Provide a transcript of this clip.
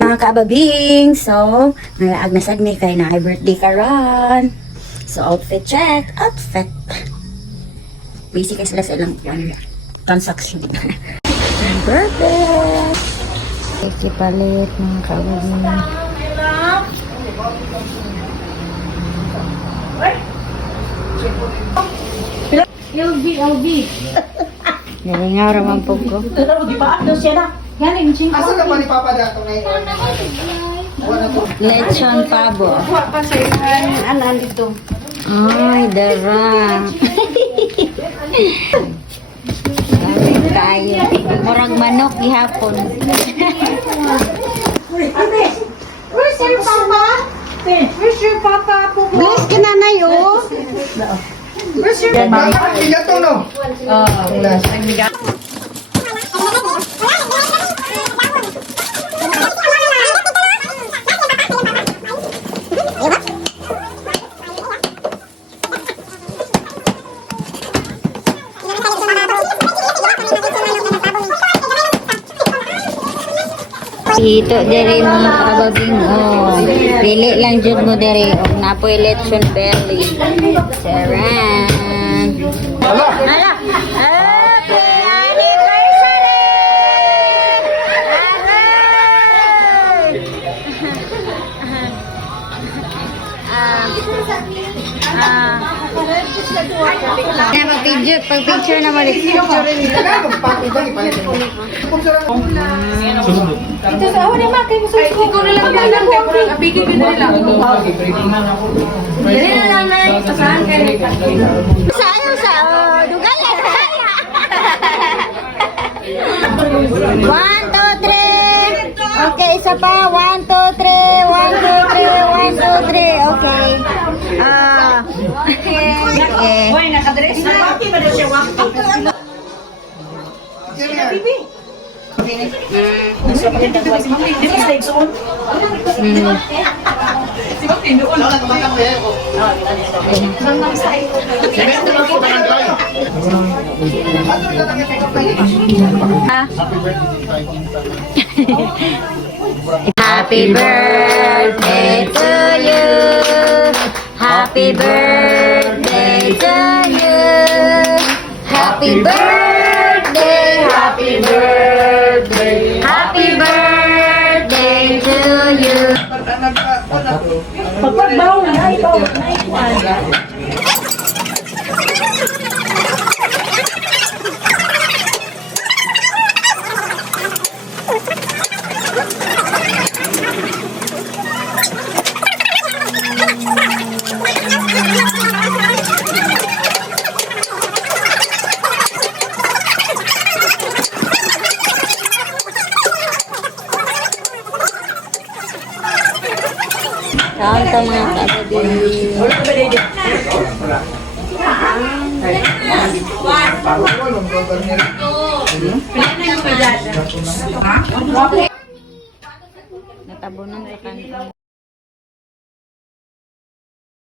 Mga kababing, so, nag-agnas agni kay na birthday karon. So, outfit check, outfit. Basic sila sa ilang transaction. Birthday! Ikipalit mga kababing. LV. Nalingaw raman po ko. Ano siya na? Galing, ching. Asa ka pa ni Papa dato ngayon? Lechon pabo. Kuha pa sa ilang dito. Ay, dara. Ay, tayo. Murag manok gihapon. Where's your papa? Where's your papa? Bless ka nanay, oh. Where's your Bigat to no? Ito dere mga kababing, oh. Dili lang jud mo dere, oh. Napoy lechon belly. Saran. Hala! Hala! Happy anniversary! Pag-picture na balik. Ito sa ako ni Maki, ikaw na lang lang ko. Apigil ko na lang. Dili na lang na. Saan ka ni? Sa dugal. 1, 2, 3. Okay, isa pa. 1, 2, 3. 1, 2, 3. 1, 2, 3. Okay. Okay. Hoy, nakadress na. Waki ba daw siya waki? Gusto pa kita buwas mo. Di ba sa igsoon? Si ba tinuon wala ka bang kaya ko. Nang sa iyo. Happy birthday to you. Happy birthday to you. Happy birthday, happy birthday, happy birthday to you. Pagpagbaw na ikaw. Kanta mga kababing. Natabunan sa kanta.